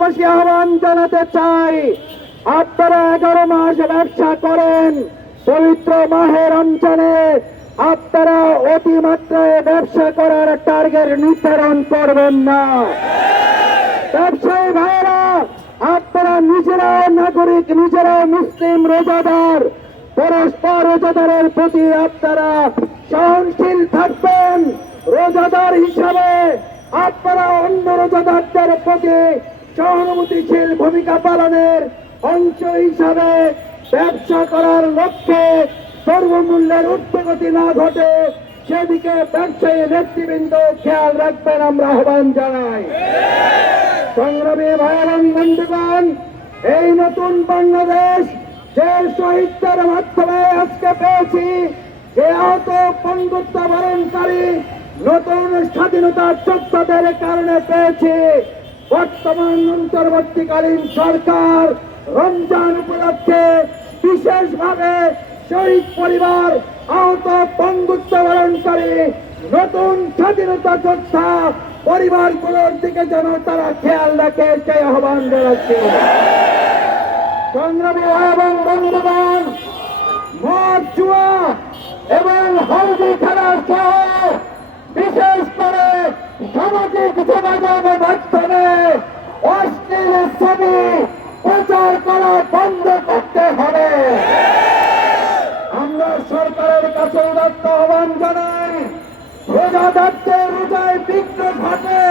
পাশাপাশি আহ্বান জানাতে চাই। আপনারা এগারো মাস ব্যবসা করেন, পবিত্র মাহের অঞ্চলে আপনারা অতিমাত্রায় ব্যবসা করার টার্গেট নির্ধারণ করবেন না। ব্যবসায়ী ভাইরা আপনারা নিজেরাও নাগরিক নিজেরাও মুসলিম রোজাদার, পরস্পর রোজাদারের প্রতি আপনারা সহনশীল থাকবেন। রোজাদার হিসাবে আপনারা অন্য রোজাদারদের প্রতি সহানুভূতিশীল ভূমিকা পালনের অংশ হিসাবে ব্যবসা করার লক্ষ্যে সর্বমূল্যের উদ্যোগতি না ঘটে, সেদিকে ব্যবসায়ী নেতৃবৃন্দ খেয়াল রাখবেন আমরা আহ্বান জানাই। সংগ্রামী ভাই বন্ধুগণ, এই নতুন বাংলাদেশ যে শহীদদের মাধ্যমে আজকে পেয়েছি, যে আহত বন্ধুত্ব বরণকারী নতুন স্বাধীনতা যোদ্ধাদের কারণে পেয়েছি বর্তমান অন্তর্বর্তীকালীন সরকার রমজান উপলক্ষে বিশেষভাবে শহীদ পরিবার আহত বন্ধুত্ব বরণকারী নতুন স্বাধীনতা যোদ্ধা পরিবারগুলোর দিকে যেন তারা খেয়াল রাখে সেই আহ্বান জানাচ্ছি। সংগ্রামী এবং জুয়া এবং হলদি খেলা সহ বিশেষ করে সামাজিক যোগাযোগ অশ্লীল ছবি প্রচার করা বন্ধ করতে হবে। আমরা সরকারের কাছে উদাত্ত আহ্বান জানাই রোজাদারদের রোজায় বিঘ্ন ঘটে,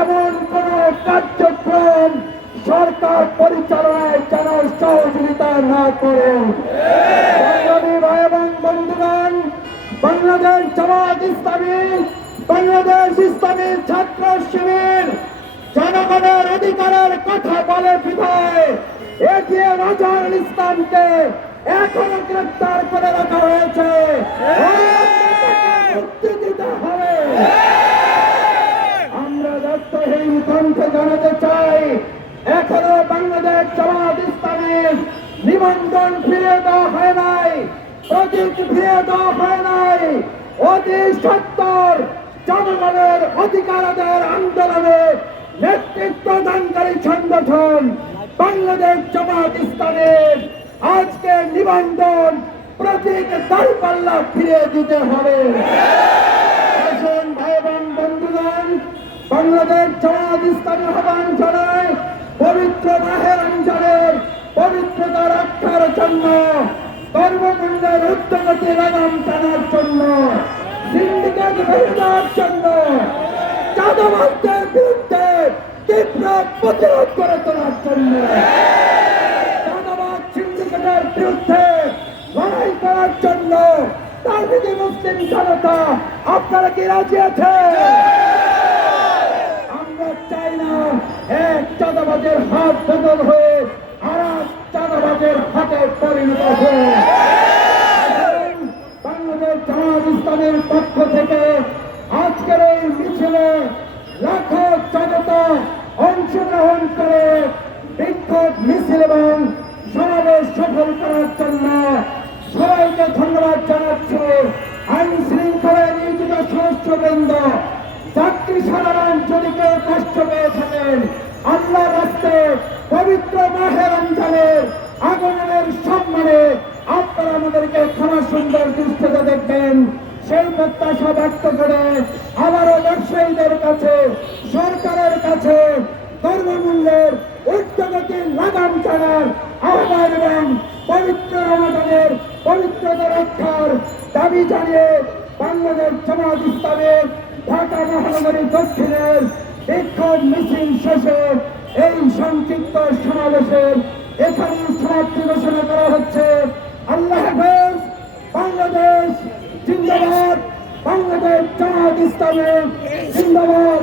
এমন কোন কার্যক্রম সরকার পরিচালনায় যেন সহযোগিতা না করেন বন্ধুগণ, বাংলাদেশ জামাত ইসলামী, বাংলাদেশ ইসলামী ছাত্র শিবির জনগণের অধিকারের কথা বলে বিধায় ইসলামকে এখনও গ্রেপ্তার করে রাখা হয়েছে। হবে। আমরা দায়িত্বহীন কণ্ঠে জানাতে চাই। এখনও বাংলাদেশ জামাত ইসলামের নিবন্ধন ফিরিয়ে দেওয়া হয় নাই, প্রতীক ফিরিয়ে দেওয়া হয় নাই। অতি সত্তর জনগণের অধিকারদের আন্দোলনে নেতৃত্ব দানকারী সংগঠন বাংলাদেশ জামাত ইসলামের আজকে নিবন্ধন প্রতীক দাঁড়িপাল্লা ফিরিয়ে দিতে হবে। বাংলাদেশ জামাত ইসলামী আহ্বান জানায় পবিত্র মাহের অঞ্চলের পবিত্রতা রক্ষার জন্য কর্মমূল্যের উদ্যোগতি লাগাম টানার জন্য, সিন্ডিকেট বেরোনোর জন্য চাঁদাবাজদের বিরুদ্ধে তীব্র প্রতিরোধ করে তোলার জন্য। চাঁদাবাজ সিন্ডিকেটের বিরুদ্ধে লড়াই করার জন্য তার বিধি মুসলিম জনতা, আপনারা কি রাজি আছে আমরা চাই না এক চাঁদাবাজের হাত বদল হয়ে আর চাঁদাবাজের হাতে পরিণত হয়ে বাংলাদেশ জামাত ইসলামের পক্ষ থেকে আজকের এই মিছিলে লাখো জনতা অংশগ্রহণ করে বিক্ষোভ মিছিল এবং সমাবেশ সফল করার জন্য সবাইকে ধন্যবাদ জানাচ্ছি। আইন শৃঙ্খলায় নিয়োজিত সদস্যবৃন্দ, যাত্রী সাধারণ যদি কেউ কষ্ট পেয়ে থাকেন, আল্লাহ রাস্তায় পবিত্র মাহের অঞ্চলের আগমনের সম্মানে আপনারা আমাদেরকে ক্ষমা সুন্দর দৃশ্যতে দেখবেন। সেই প্রত্যাশা ব্যক্ত করে আবারও ব্যবসায়ীদের কাছে সরকারের কাছে ধর্মমূল্যের উদ্যোগকে লাগাম টানার আহ্বান এবং পবিত্র রমাদানের পবিত্রতা রক্ষার দাবি জানিয়ে বাংলাদেশ জামাত ইসলামের ঢাকা মহানগরী দক্ষিণের বিক্ষোভ মিছিল শেষে এই সংক্ষিপ্ত সমাবেশের এখানে সমাপ্তি ঘোষণা করা হচ্ছে। আল্লাহ হাফেজ, বাংলাদেশ জিন্দাবাদ, বাংলাদেশ জামাত ইসলামী জিন্দাবাদ।